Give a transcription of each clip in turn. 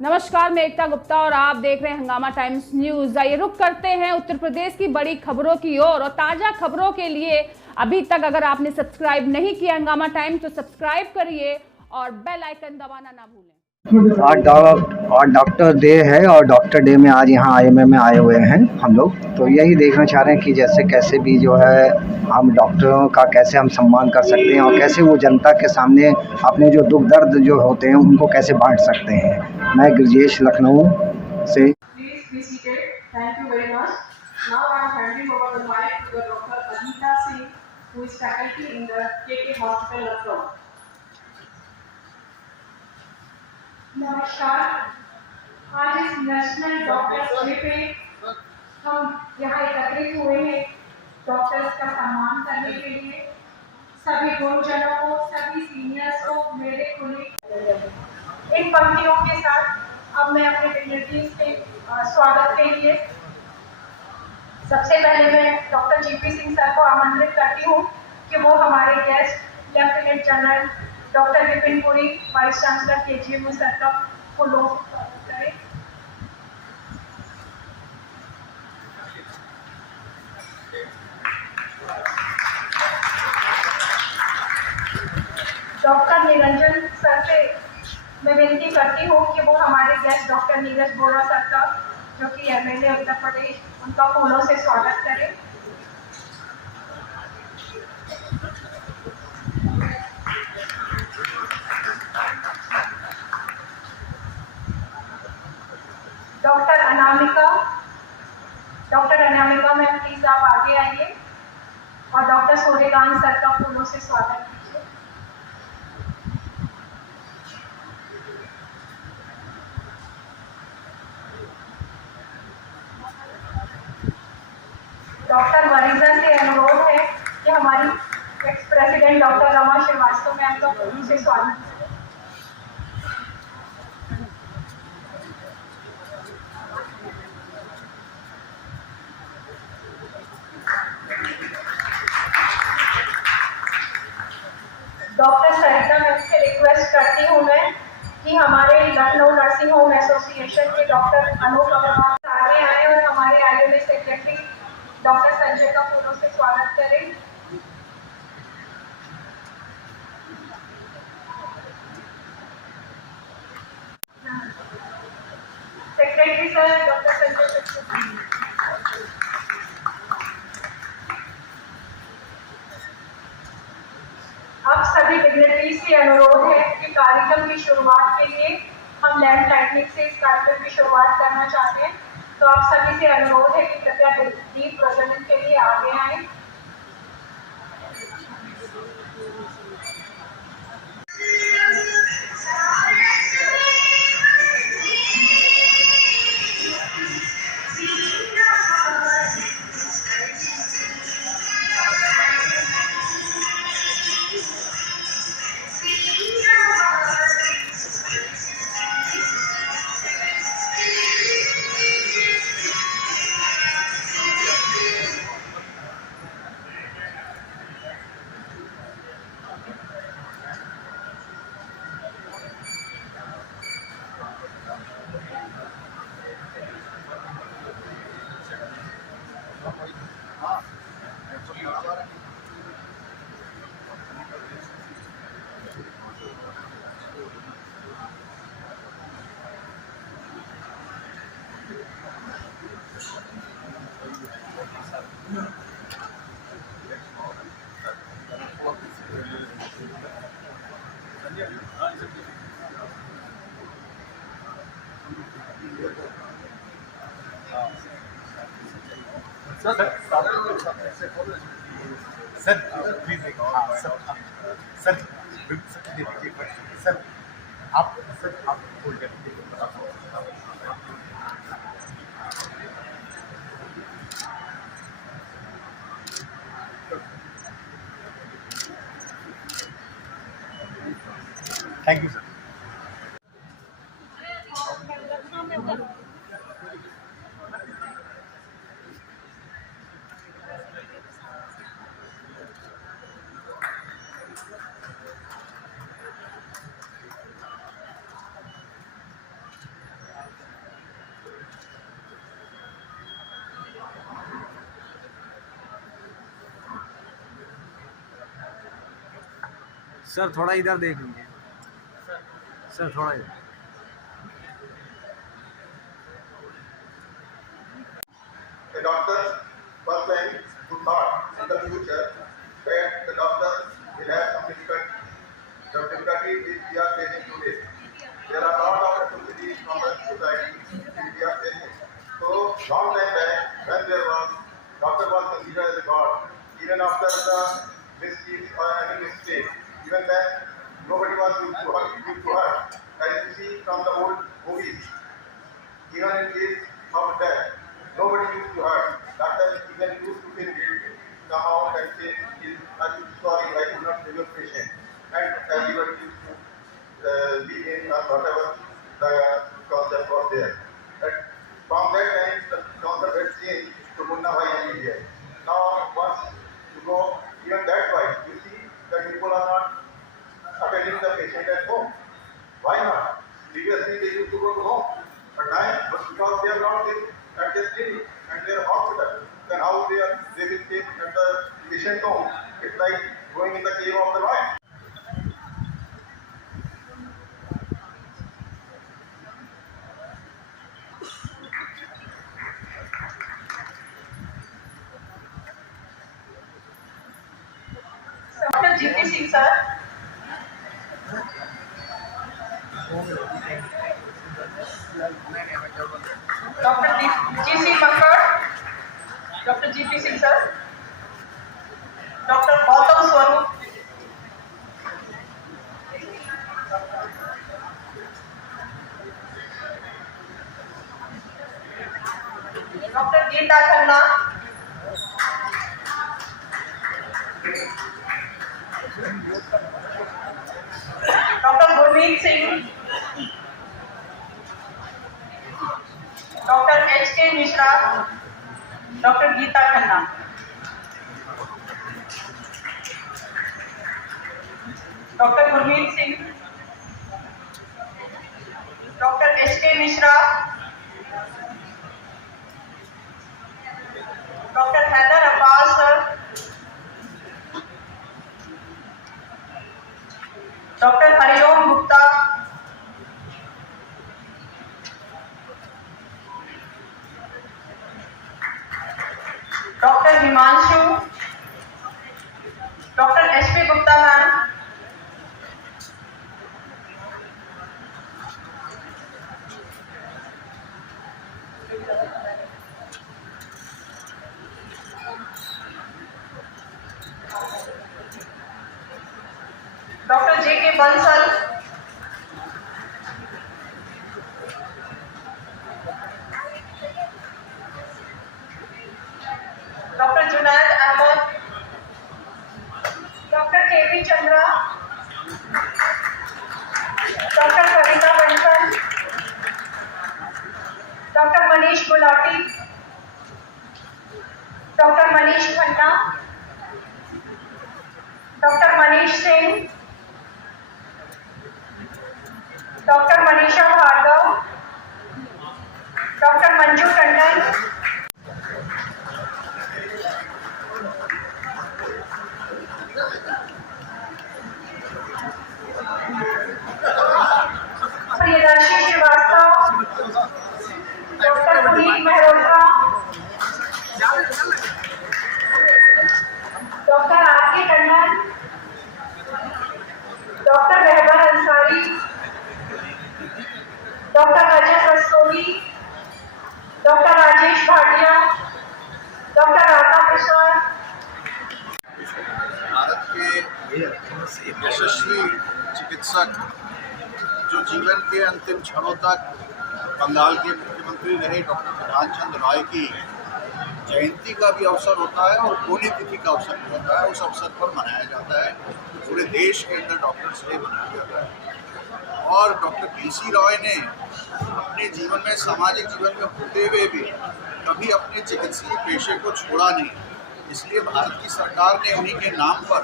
नमस्कार, मैं एकता गुप्ता और आप देख रहे हैं हंगामा टाइम्स न्यूज। आइए रुक करते हैं उत्तर प्रदेश की बड़ी खबरों की ओर और ताजा खबरों के लिए अभी तक अगर आपने सब्सक्राइब नहीं किया हंगामा टाइम्स तो सब्सक्राइब करिए और बेल आइकन दबाना ना भूलें। आज डॉक्टर डे है और डॉक्टर डे में आज यहाँ IMA में आए हुए हैं हम लोग। तो यही देखना चाह रहे हैं कि जैसे कैसे भी जो है हम डॉक्टरों का कैसे हम सम्मान कर सकते हैं और कैसे वो जनता के सामने अपने जो दुख दर्द जो होते हैं उनको कैसे बांट सकते हैं। मैं गिरजेश लखनऊ से। Please be seated. Thank you very much. Now I am handing over the mic to the Dr. Anita Singh, who is faculty in the KK Hospital, Lucknow. नमस्कार। आज इस नेशनल डॉक्टर्स डे पे हम यहाँ एकत्रित हुए हैं डॉक्टर्स का सम्मान करने के लिए। सभी गुरुजनों को, सभी सीनियर्स को मेरे खुले इन पंक्तियों के साथ अब मैं अपने डिग्निटरीज के स्वागत के लिए सबसे पहले मैं डॉक्टर GP सिंह सर को आमंत्रित करती हूँ कि वो हमारे guest lieutenant general doctor Vipin Puri, vice chancellor KGMU sir का फुल स्वागत करें। डॉक्टर निरंजन सर से मैं विनती करती हूँ कि वो हमारे गेस्ट डॉक्टर नीरज बोरा सर का, जो कि MLA उत्तर प्रदेश, उनका फूलों से स्वागत करें। डॉक्टर अनामिका मैम प्लीज आप आगे आइए और डॉक्टर सूर्यकांत सर का फूलों से स्वागत कीजिए। डॉक्टर वरिजा से अनुरोध है कि हमारी ex president doctor Rama Srivastava ma'am का फूलों से स्वागत करें। डॉक्टर सरिता मैम से रिक्वेस्ट करती हूँ मैं कि हमारे लखनऊ नर्सिंग होम एसोसिएशन के डॉक्टर अनूप अग्रवाल आगे आए और हमारे IMA सेक्रेटरी डॉक्टर संजय का फूलों से स्वागत करें। सेक्रेटरी सर डॉक्टर संजय अब सभी डिग्निटरीज से अनुरोध है कि कार्यक्रम की शुरुआत के लिए हम लैंड लाइटनिंग से इस कार्यक्रम की शुरुआत करना चाहते हैं। तो आप सभी से अनुरोध है कि कृपया दीप प्रज्वलन के लिए आगे आए। सर प्लीज सर सर आप होल्ड करिए। Thank you sir. सर थोड़ा इधर देख लीजिए सर, थोड़ा इधर। The doctors first time who thought in the future where the doctors will have some difficulty which we are facing today. There are a lot of activities from the society which we are facing. So long time back when there was doctor was considered as a god, even after the misdeeds or any mistake, even then nobody was used to her. As you see from the old movies, even in case of death, nobody used to hurt. Doctor even used to feel guilty. Somehow and say, I'm sorry, I could not save your patient. And everybody used to leave in whatever the concept was there. But from that time, the concept had changed to Munna Bhai India. Now, once you go, even that way, you see that people are not attending the patient at home. Why not? Previously, they used to go to home. But now, because they are not at their clinic and their hospital, then how they will take at the patient home? It's like going in the cave of the lion. Dr. G.P. Singh sir. Dr. G.C. Makkar. Dr. G.P. Singh sir. Dr. Gautam Swarup. Dr. Geeta Khanna. Dr. Gurmeet Singh. Dr. H.K. Mishra. Dr. Geeta Khanna. Dr. Gurmeet Singh. Dr. H.K. Mishra. Dr. Heather Abbas sir. Dr. Hariom Gupta. Dr. Himanshu. Dr. S.P. Gupta ma'am. Dr. J.K. Bansal. Dr. Junaid Ahmed. Dr. K.P. Chandra. Dr. Kavita Bansal. Dr. Manish Gulati. Dr. Manish Khanna. Dr. Manish Singh. Dr. Manisha Bhargav. Dr. Manju Tandon. Priyadarshi Srivastava. Doctor Puneet Mehrotra. Doctor R K. Tandon. Doctor Rahbar Ansari. Doctor Rajat Rastogi. Doctor Rajesh Bhatia. Doctor Radha Prasad. Bharat के यशस्वी चिकित्सक जो जीवन के अंतिम क्षणों तक बंगाल के मुख्यमंत्री रहे डॉक्टर प्रधान चंद्र राय की जयंती का भी अवसर होता है और पुण्यतिथि का अवसर भी होता है। उस अवसर पर मनाया जाता है, पूरे देश के अंदर डॉक्टर्स डे मनाया जाता है। और डॉक्टर पी.सी. रॉय ने अपने जीवन में सामाजिक जीवन में होते हुए भी कभी अपने चिकित्सीय पेशे को छोड़ा नहीं। इसलिए भारत की सरकार ने उन्हीं के नाम पर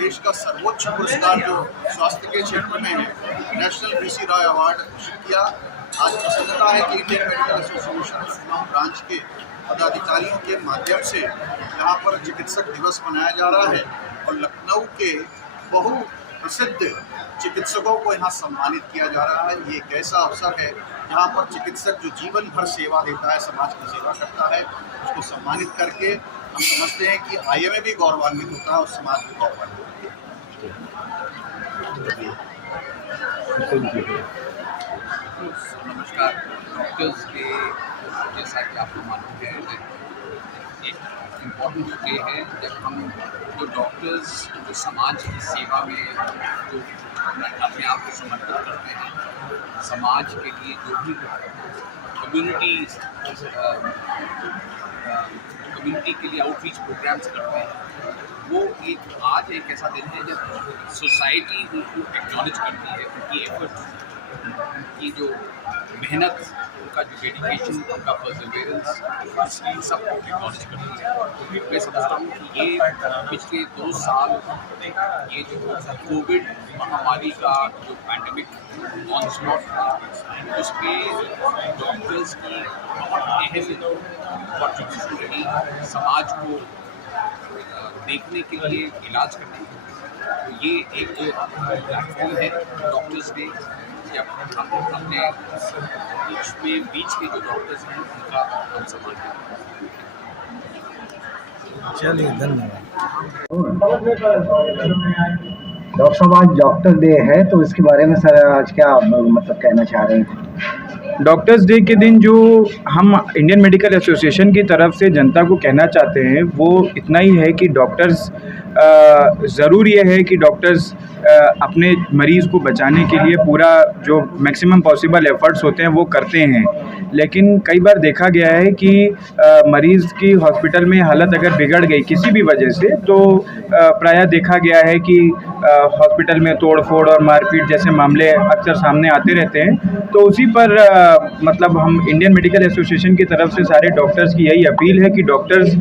देश का सर्वोच्च पुरस्कार जो स्वास्थ्य के क्षेत्र में है, नेशनल पी.सी. रॉय अवार्ड घोषित किया। आज प्रसन्नता है कि Indian medical association Shillong branch के पदाधिकारियों के माध्यम से यहाँ पर चिकित्सक दिवस मनाया जा रहा है और लखनऊ के प्रसिद्ध चिकित्सकों को यहाँ सम्मानित किया जा रहा है। ये एक ऐसा अवसर है जहाँ पर चिकित्सक जो जीवन भर सेवा देता है, समाज की सेवा करता है, उसको सम्मानित करके हम समझते हैं कि IMA भी गौरवान्वित होता है और समाज भी गौरवान्वित होता है। नमस्कार। डॉक्टर्स के जैसा कि आपको मालूम है, एक इम्पॉर्टेंट डे है जब हम जो डॉक्टर्स जो समाज की सेवा में जो अपने आप को समर्पित करते हैं, समाज के लिए जो भी कम्युनिटी के लिए आउटरीच प्रोग्राम्स करते हैं, वो आज एक ऐसा दिन है जब सोसाइटी उनको एक्नॉलेज करती है, उनकी एफर्ट, उनकी जो मेहनत, उनका जो डेडिकेशन, उनका परसिवरेंस, इसलिए सबको एक्नॉलेज करती है। मैं समझता हूँ कि ये पिछले 2 साल ये जो कोविड महामारी का जो पैंडमिक ऑनस्लॉट था, उसमें डॉक्टर्स की बहुत अहम कॉन्ट्रीब्यूशन रही समाज को देखने के लिए, इलाज करने के लिए। तो ये एक प्लेटफॉर्म है डॉक्टर्स डे, जब हम अपने बीच के जो डॉक्टर्स हैं उनका हम सम्मान करते हैं। चलिए, धन्यवाद। डॉक्टर साहब, आज डॉक्टर डे है, तो इसके बारे में सर आज क्या मतलब कहना चाह रहे हैं? डॉक्टर्स डे के दिन जो हम इंडियन मेडिकल एसोसिएशन की तरफ से जनता को कहना चाहते हैं वो इतना ही है कि डॉक्टर्स ज़रूर ये है कि डॉक्टर्स अपने मरीज़ को बचाने के लिए पूरा जो मैक्सिमम पॉसिबल एफ़र्ट्स होते हैं वो करते हैं, लेकिन कई बार देखा गया है कि मरीज़ की हॉस्पिटल में हालत अगर बिगड़ गई किसी भी वजह से, तो प्रायः देखा गया है कि हॉस्पिटल में तोड़-फोड़ और मारपीट जैसे मामले अक्सर सामने आते रहते हैं। तो उसी पर मतलब हम इंडियन मेडिकल एसोसिएशन की तरफ से सारे डॉक्टर्स की यही अपील है कि डॉक्टर्स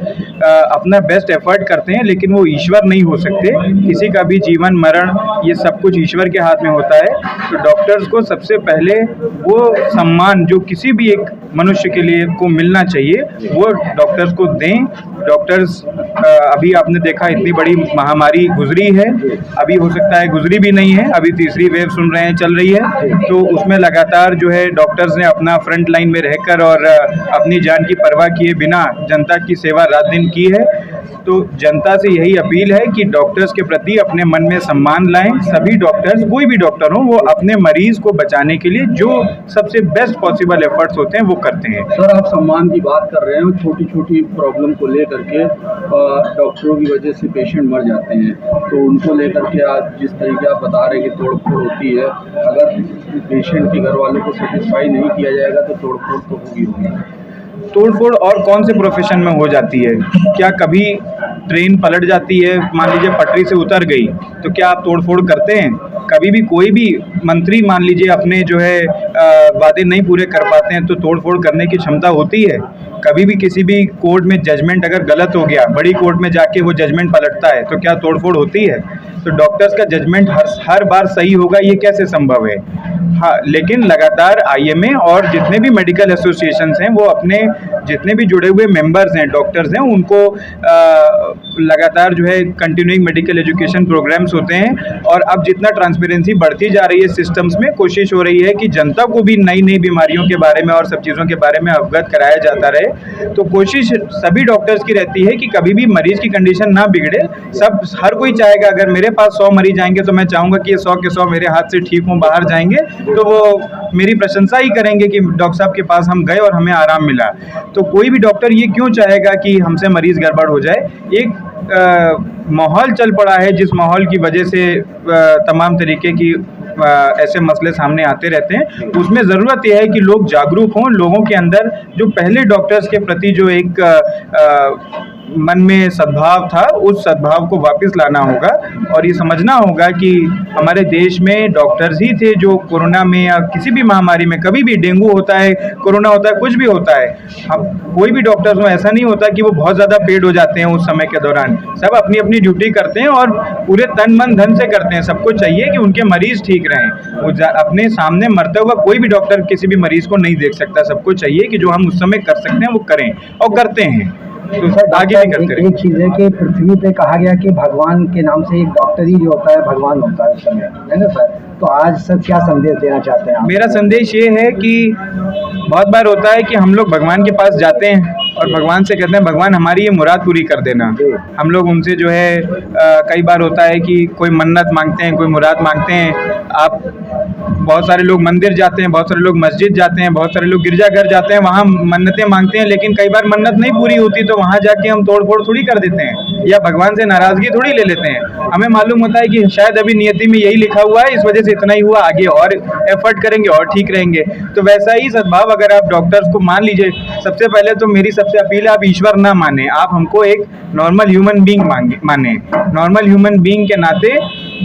अपना बेस्ट एफ़र्ट करते हैं, लेकिन वो ईश्वर नहीं हो सकते। किसी का भी जीवन मरण ये सब कुछ ईश्वर के हाथ में होता है। तो डॉक्टर्स को सबसे पहले वो सम्मान जो किसी भी एक मनुष्य के लिए को मिलना चाहिए वो डॉक्टर्स को दें। डॉक्टर्स अभी आपने देखा इतनी बड़ी महामारी गुजरी है, अभी हो सकता है गुजरी भी नहीं है, अभी तीसरी वेव सुन रहे हैं चल रही है, तो उसमें लगातार जो है डॉक्टर्स ने अपना फ्रंट लाइन में रहकर और अपनी जान की परवाह किए बिना जनता की सेवा रात दिन की है। तो जनता से यही अपील है कि डॉक्टर्स के प्रति अपने मन में सम्मान लाएं। सभी डॉक्टर्स, कोई भी डॉक्टर हो, वो अपने मरीज़ को बचाने के लिए जो सबसे बेस्ट पॉसिबल एफर्ट्स होते हैं वो करते हैं। सर, आप सम्मान की बात कर रहे हो, छोटी छोटी प्रॉब्लम को लेकर के डॉक्टरों की वजह से पेशेंट मर जाते हैं, तो उनको लेकर के आज जिस तरीके आप बता रहे हैं कि तोड़फोड़ होती है, अगर पेशेंट के घर वालों को सेटिस्फाई नहीं किया जाएगा तो तोड़फोड़ तो होगी। तोड़फोड़ और कौन से प्रोफेशन में हो जाती है? क्या कभी ट्रेन पलट जाती है, मान लीजिए पटरी से उतर गई, तो क्या आप तोड़फोड़ करते हैं? कभी भी कोई भी मंत्री मान लीजिए अपने जो है वादे नहीं पूरे कर पाते हैं तो तोड़फोड़ करने की क्षमता होती है। कभी भी किसी भी कोर्ट में जजमेंट अगर गलत हो गया, बड़ी कोर्ट में जाके वो जजमेंट पलटता है, तो क्या तोड़फोड़ होती है? तो डॉक्टर्स का जजमेंट हर बार सही होगा ये कैसे संभव है? हाँ, लेकिन लगातार IMA और जितने भी मेडिकल एसोसिएशंस हैं वो अपने जितने भी जुड़े हुए मेंबर्स हैं, डॉक्टर्स हैं, उनको लगातार जो है कंटिन्यूइंग मेडिकल एजुकेशन प्रोग्राम्स होते हैं। और अब जितना ट्रांसपेरेंसी बढ़ती जा रही है सिस्टम्स में, कोशिश हो रही है कि जनता को भी नई नई बीमारियों के बारे में और सब चीज़ों के बारे में अवगत कराया जाता रहे। तो कोशिश सभी डॉक्टर्स की रहती है कि कभी भी मरीज़ की कंडीशन ना बिगड़े। हर कोई चाहेगा, अगर मेरे पास 100 मरीज आएंगे तो मैं चाहूँगा कि ये 100 के 100 मेरे हाथ से ठीक हों, बाहर जाएंगे तो वो मेरी प्रशंसा ही करेंगे कि डॉक्टर साहब के पास हम गए और हमें आराम मिला। तो कोई भी डॉक्टर ये क्यों चाहेगा कि हमसे मरीज़ गड़बड़ हो जाए? एक माहौल चल पड़ा है जिस माहौल की वजह से तमाम तरीके की ऐसे मसले सामने आते रहते हैं। उसमें ज़रूरत यह है कि लोग जागरूक हों, लोगों के अंदर जो पहले डॉक्टर्स के प्रति जो एक मन में सद्भाव था, उस सद्भाव को वापस लाना होगा। और ये समझना होगा कि हमारे देश में डॉक्टर्स ही थे जो कोरोना में या किसी भी महामारी में, कभी भी डेंगू होता है, कोरोना होता है, कुछ भी होता है, हम कोई भी डॉक्टर्स हो ऐसा नहीं होता कि वो बहुत ज़्यादा पेड हो जाते हैं उस समय के दौरान। सब अपनी अपनी ड्यूटी करते हैं और पूरे तन मन धन से करते हैं। सबको चाहिए कि उनके मरीज़ ठीक रहें। वो अपने सामने मरता हुआ कोई भी डॉक्टर किसी भी मरीज़ को नहीं देख सकता। सबको चाहिए कि जो हम उस समय कर सकते हैं वो करें और करते हैं। तो आगे भी करते एक चीज़ है कि पृथ्वी पे कहा गया कि भगवान के नाम से एक डॉक्टर ही जो होता है भगवान होता है उस समय, है ना सर? तो आज सर क्या संदेश देना चाहते हैं आप? मेरा संदेश ये है कि बहुत बार होता है कि हम लोग भगवान के पास जाते हैं और भगवान से कहते हैं भगवान हमारी ये मुराद पूरी कर देना। हम लोग उनसे जो है कई बार होता है कि कोई मन्नत मांगते हैं, कोई मुराद मांगते हैं। आप बहुत सारे लोग मंदिर जाते हैं, बहुत सारे लोग मस्जिद जाते हैं, बहुत सारे लोग गिरजाघर जाते हैं, वहाँ मन्नतें मांगते हैं, लेकिन कई बार मन्नत नहीं पूरी होती तो वहाँ जाके हम तोड़ फोड़ थोड़ी कर देते हैं या भगवान से नाराज़गी थोड़ी ले लेते हैं। हमें मालूम होता है कि शायद अभी नियति में यही लिखा हुआ है, इस वजह से इतना ही हुआ, आगे और एफर्ट करेंगे और ठीक रहेंगे। तो वैसा ही सद्भाव अगर आप डॉक्टर्स को मान लीजिए, सबसे पहले तो मेरी सबसे अपील है आप ईश्वर ना माने, आप हमको एक नॉर्मल ह्यूमन बीइंग माने। नॉर्मल ह्यूमन बीइंग के नाते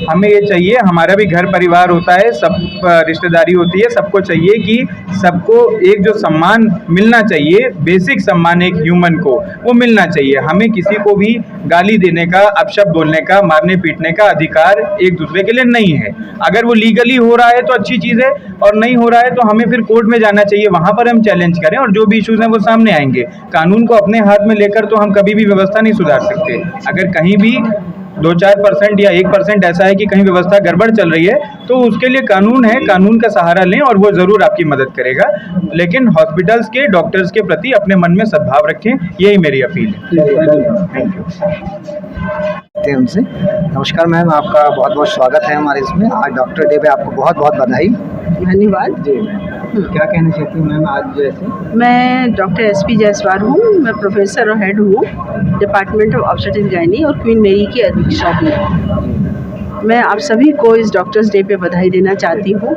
हमें ये चाहिए, हमारा भी घर परिवार होता है, सब रिश्तेदारी होती है, सबको चाहिए कि सबको एक जो सम्मान मिलना चाहिए, बेसिक सम्मान एक ह्यूमन को वो मिलना चाहिए। हमें किसी को भी गाली देने का, अपशब्द बोलने का, मारने पीटने का अधिकार एक दूसरे के लिए नहीं है। अगर वो लीगली हो रहा है तो अच्छी चीज़ है, और नहीं हो रहा है तो हमें फिर कोर्ट में जाना चाहिए, वहाँ पर हम चैलेंज करें और जो भी इश्यूज़ हैं वो सामने आएंगे। कानून को अपने हाथ में लेकर तो हम कभी भी व्यवस्था नहीं सुधार सकते। अगर कहीं भी 2-4% या 1% ऐसा है कि कहीं व्यवस्था गड़बड़ चल रही है तो उसके लिए कानून है, कानून का सहारा लें और वो ज़रूर आपकी मदद करेगा। लेकिन हॉस्पिटल्स के डॉक्टर्स के प्रति अपने मन में सद्भाव रखें, यही मेरी अपील है। Thank you. उनसे नमस्कार मैम, आपका बहुत बहुत स्वागत है हमारे इसमें। आज डॉक्टर डे पे आपको बहुत बहुत बधाई। धन्यवाद जी मैम, क्या कहना चाहती हूँ मैम आज जैसे? मैं डॉक्टर SP जायसवाल हूँ, मैं प्रोफेसर और हेड हूँ डिपार्टमेंट ऑफ ऑब्स्टेटिक्स गायनी और क्वीन मेरी की अधीक्षा भी हूँ। मैं आप सभी को इस डॉक्टर्स डे पे बधाई देना चाहती हूँ।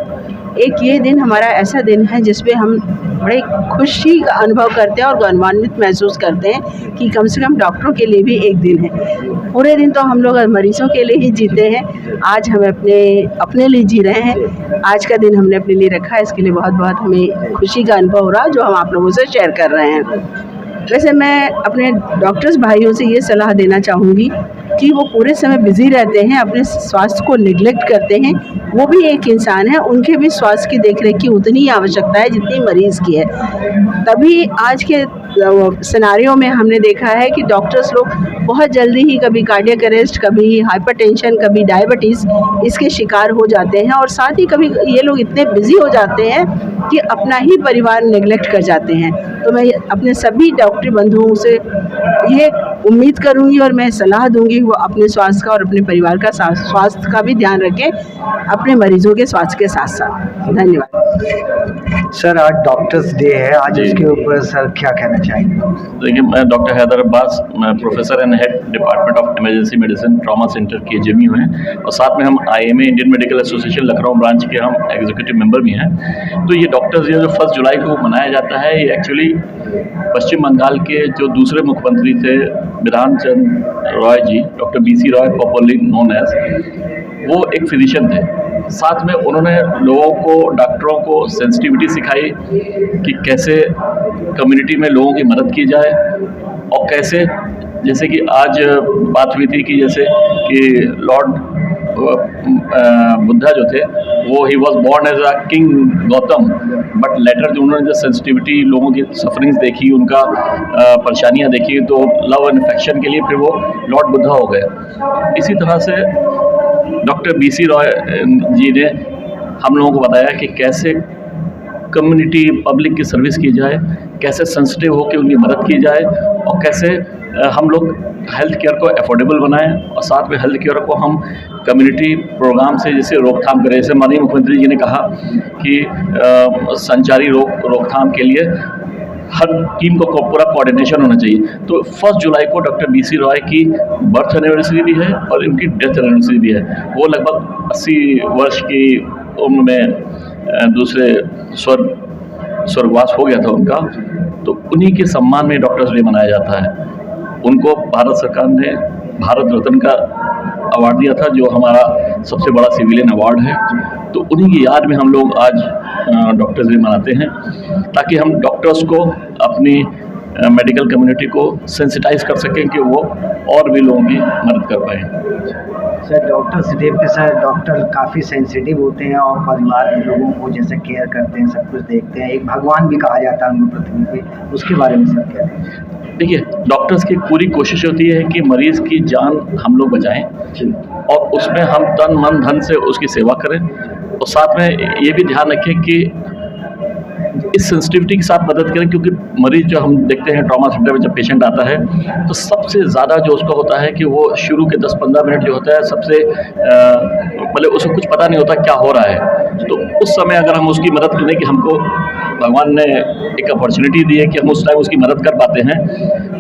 एक ये दिन हमारा ऐसा दिन है जिसमें हम बड़े खुशी का अनुभव करते हैं और गौरवान्वित महसूस करते हैं कि कम से कम डॉक्टरों के लिए भी एक दिन है। पूरे दिन तो हम लोग मरीजों के लिए ही जीते हैं, आज हम अपने लिए जी रहे हैं। आज का दिन हमने अपने लिए रखा है, इसके लिए बहुत बहुत हमें खुशी का अनुभव हो रहा है जो हम आप लोगों से शेयर कर रहे हैं। वैसे मैं अपने डॉक्टर्स भाइयों से ये सलाह देना चाहूँगी कि वो पूरे समय बिज़ी रहते हैं, अपने स्वास्थ्य को निगलेक्ट करते हैं। वो भी एक इंसान है, उनके भी स्वास्थ्य की देखरेख की उतनी ही आवश्यकता है जितनी मरीज़ की है। तभी आज के सिनारियों में हमने देखा है कि डॉक्टर्स लोग बहुत जल्दी ही कभी कार्डियक अरेस्ट, कभी हाइपरटेंशन, कभी डायबिटीज़ इसके शिकार हो जाते हैं, और साथ ही कभी ये लोग इतने बिज़ी हो जाते हैं कि अपना ही परिवार नेगलेक्ट कर जाते हैं। तो मैं अपने सभी डॉक्टरी बंधुओं से ये उम्मीद करूंगी और मैं सलाह दूंगी वो अपने स्वास्थ्य का और अपने परिवार का स्वास्थ्य का भी ध्यान रखें, अपने मरीजों के स्वास्थ्य के साथ साथ। धन्यवाद। सर आज डॉक्टर्स डे है, आज इसके ऊपर सर क्या कहना चाहेंगे? देखिए, मैं डॉक्टर हैदर अब्बास, मैं professor and head department of emergency medicine trauma centre के JMU हैं, और साथ में हम IMA Indian medical association Lucknow branch के हम एग्जीक्यूटिव मेंबर भी हैं। तो ये डॉक्टर्स डे जो 1 जुलाई को मनाया जाता है, ये एक्चुअली पश्चिम बंगाल के जो दूसरे मुख्यमंत्री थे Bidhan Chandra Roy ji, doctor BC Roy popularly known as, वो एक फिजिशियन थे। साथ में उन्होंने लोगों को, डॉक्टरों को सेंसिटिविटी सिखाई कि कैसे कम्युनिटी में लोगों की मदद की जाए, और कैसे, जैसे कि आज बात हुई थी कि जैसे कि लॉर्ड बुद्धा जो थे वो he was born as a king Gautam, but later जो उन्होंने जो सेंसिटिविटी, लोगों की सफरिंग्स देखी, उनका परेशानियां देखी, तो लव एंड अफेक्शन के लिए फिर वो लॉर्ड बुद्धा हो गए। इसी तरह से डॉक्टर BC रॉय जी ने हम लोगों को बताया कि कैसे कम्युनिटी पब्लिक की सर्विस की जाए, कैसे सेंसिटिव होकर उनकी मदद की जाए, और कैसे हम लोग हेल्थ केयर को अफोर्डेबल बनाएं, और साथ में हेल्थ केयर को हम कम्युनिटी प्रोग्राम से जैसे रोकथाम करें। जैसे माननीय मुख्यमंत्री जी ने कहा कि संचारी रोकथाम के लिए हर टीम को पूरा कोऑर्डिनेशन होना चाहिए। तो 1 जुलाई को डॉक्टर BC रॉय की बर्थ एनिवर्सरी भी है और इनकी डेथ एनिवर्सरी भी है। वो लगभग 80 वर्ष की उम्र में दूसरे स्वर्गवास हो गया था उनका, तो उन्हीं के सम्मान में डॉक्टर्स डे मनाया जाता है। उनको भारत सरकार ने भारत रत्न का अवार्ड दिया था, जो हमारा सबसे बड़ा सिविलियन अवार्ड है। तो उन्हीं की याद में हम लोग आज डॉक्टर्स डे मनाते हैं, ताकि हम डॉक्टर्स को, अपनी मेडिकल कम्युनिटी को सेंसिटाइज कर सकें कि वो और भी लोगों की मदद कर पाएँ। सर डॉक्टर्स डे पे सर डॉक्टर काफ़ी सेंसिटिव होते हैं और परिवार के लोगों को जैसे केयर करते हैं, सब कुछ देखते हैं, एक भगवान भी कहा जाता है उनको पृथ्वी पे, उसके बारे में सर क्या है? देखिए, डॉक्टर्स की पूरी कोशिश होती है कि मरीज़ की जान हम लोग बचाएं और उसमें हम तन मन धन से उसकी सेवा करें, और साथ में ये भी ध्यान रखें कि इस सेंसिटिविटी के साथ मदद करें, क्योंकि मरीज़ जो हम देखते हैं ट्रॉमा सेंटर में जब पेशेंट आता है तो सबसे ज़्यादा जो उसको होता है कि वो शुरू के 10-15 मिनट जो होता है सबसे पहले उसको कुछ पता नहीं होता क्या हो रहा है, तो उस समय अगर हम उसकी मदद करें कि हमको भगवान ने एक अपॉर्चुनिटी दी है कि हम उस टाइम उसकी मदद कर पाते हैं,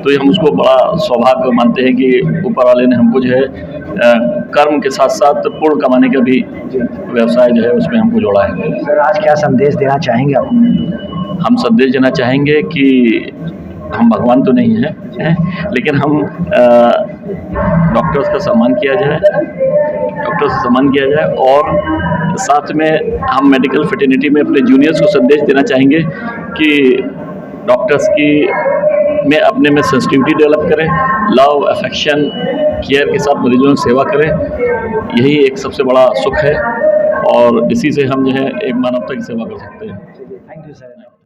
तो ये हम उसको बड़ा सौभाग्य मानते हैं कि ऊपर वाले ने हमको जो है कर्म के साथ साथ पुण्य कमाने का भी व्यवसाय जो है उसमें हमको जोड़ा है। सर आज क्या संदेश देना चाहेंगे आप? हम संदेश देना चाहेंगे कि हम भगवान तो नहीं हैं, लेकिन हम डॉक्टर्स का सम्मान किया जाए, डॉक्टर्स का सम्मान किया जाए, और साथ में हम मेडिकल फ्रेटर्निटी में अपने जूनियर्स को संदेश देना चाहेंगे कि डॉक्टर्स की में अपने में सेंसिटिविटी डेवलप करें, लव अफेक्शन केयर के साथ मरीजों की सेवा करें, यही एक सबसे बड़ा सुख है और इसी से हम जो है एक मानवता की सेवा कर सकते हैं। Thank you sir.